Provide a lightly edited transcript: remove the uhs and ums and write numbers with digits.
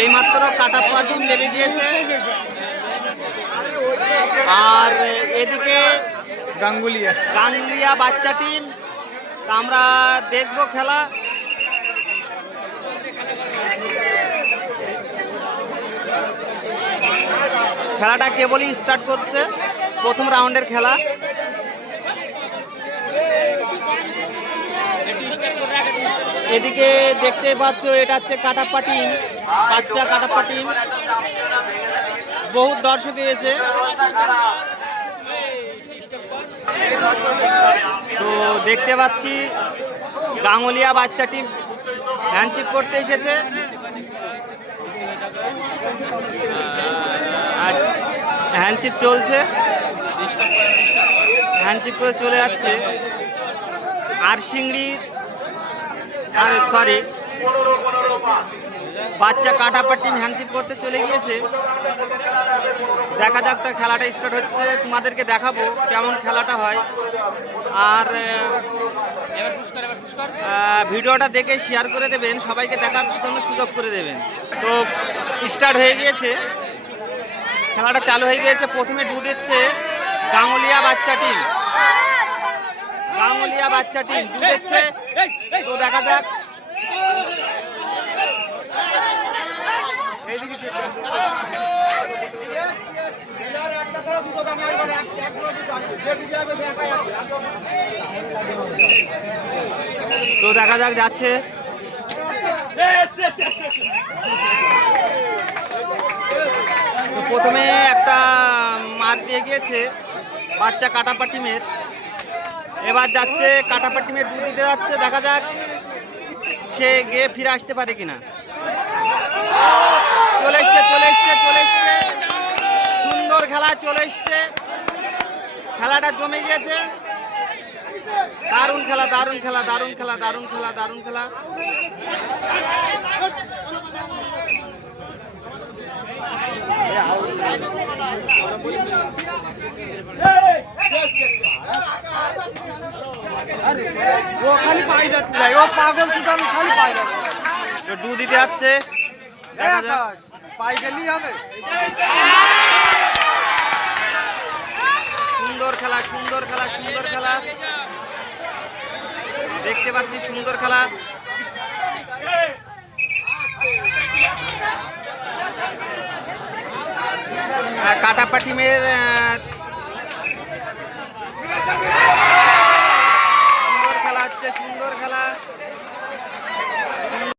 এইমাত্র কাটাপ্পা টিম নেমে গিয়েছে, আর এদিকে গাঙ্গুলিয়া বাচ্চা টিম। আমরা দেখবো খেলা। খেলাটা কেবলই স্টার্ট করছে, প্রথম রাউন্ডের খেলা। এদিকে দেখতে পাচ্ছ এটা হচ্ছে কাটাপ্পা টিম, বাচ্চা কাটাপ্পা টিম। বহুত দর্শক এসেছে, তো দেখতে পাচ্ছি গাঙ্গুলিয়া বাচ্চা টিম হ্যান্ডশিপ করতে এসেছে। আর হ্যান্ডশিপ চলছে, হ্যান্ডশিপ করে চলে যাচ্ছে। আর সিংড়ির বাচ্চা কাটাপ্পা টিম হ্যান্ডশিপ করতে চলে গিয়েছে। দেখা যাক, তার খেলাটা স্টার্ট হচ্ছে, তোমাদেরকে দেখাবো কেমন খেলাটা হয়। আর ভিডিওটা দেখে শেয়ার করে দেবেন, সবাইকে দেখার জন্য সুযোগ করে দেবেন। তো স্টার্ট হয়ে গিয়েছে, খেলাটা চালু হয়ে গিয়েছে। প্রথমে ডু দিচ্ছে গাঙ্গুলিয়া বাচ্চা টিম, গাঙ্গুলিয়া বাচ্চা টিম ডু দিচ্ছে। তো দেখা যাক, তো দেখা যাক যাচ্ছে। তো প্রথমে একটা মার দিয়ে গিয়েছে বাচ্চা কাটাপ্পা টিমের। এবার যাচ্ছে কাটাপ্পা টিমের ডু দিতে যাচ্ছে, দেখা যাক সে গিয়ে ফিরে আসতে পারে কিনা। চলে এসছে, চলে এসছে, চলে এসছে, সুন্দর খেলা চলে এসছে, খেলাটা জমে গিয়েছে। দারুণ খেলা, দারুণ খেলা, দারুণ খেলা, দারুণ খেলা, দারুণ খেলা। ডু দিতে যাচ্ছে, দেখা যাক। সুন্দর খেলা, সুন্দর খেলা, সুন্দর খেলা দেখতে পাচ্ছি, সুন্দর খেলা। কাটাপ্পা টিমের